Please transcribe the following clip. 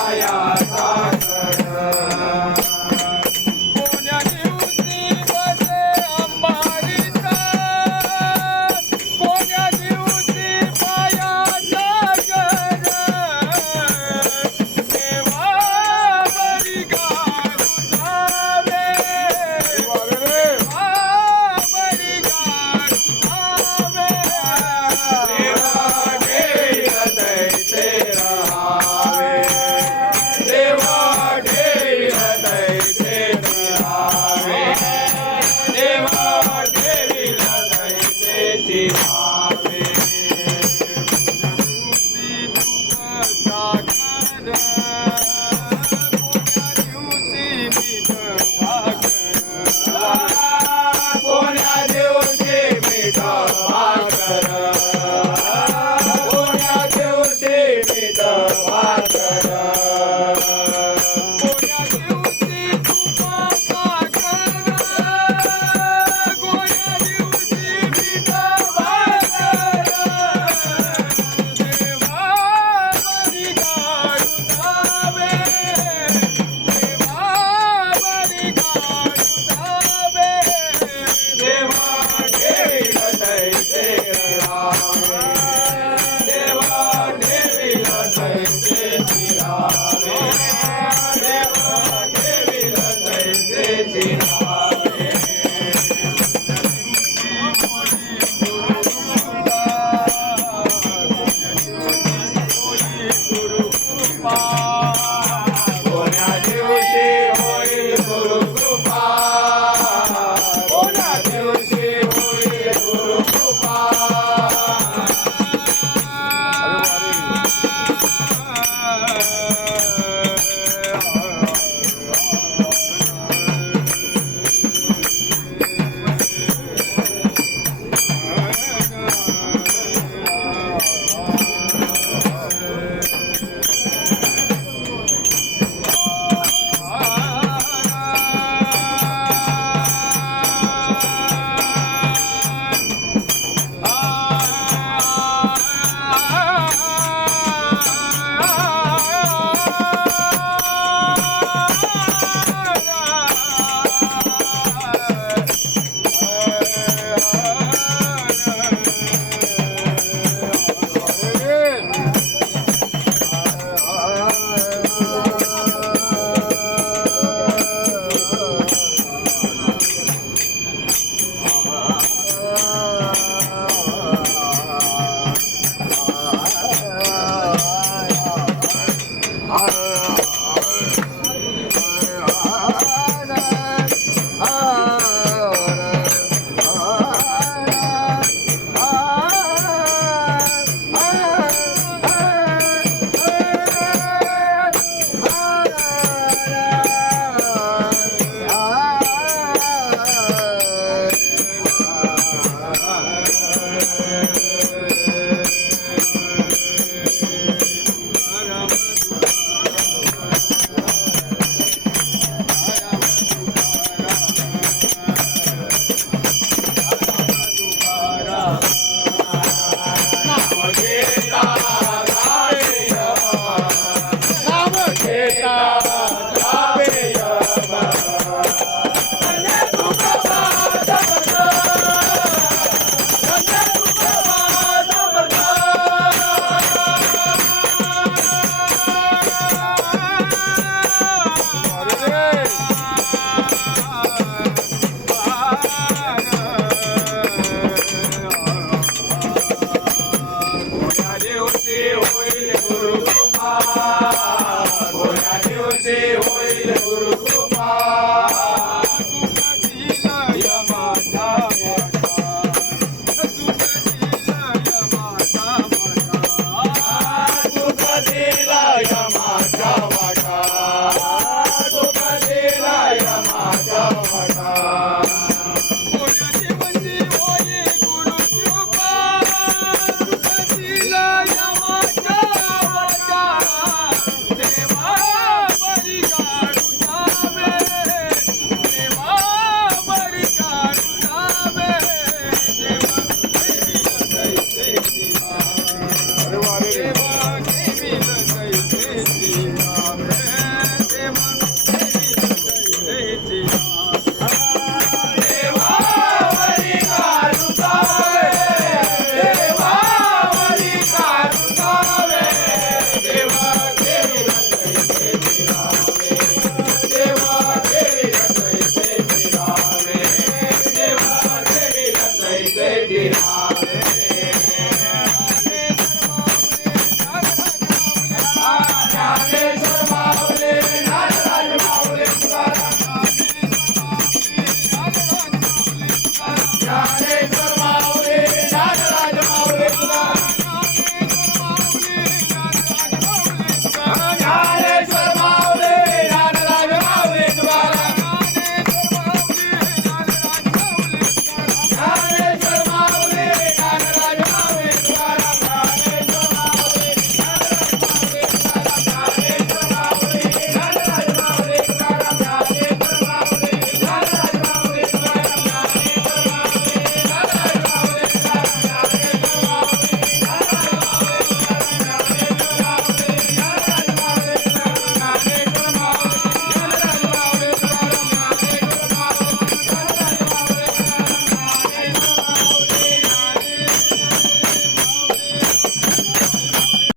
Jaya hey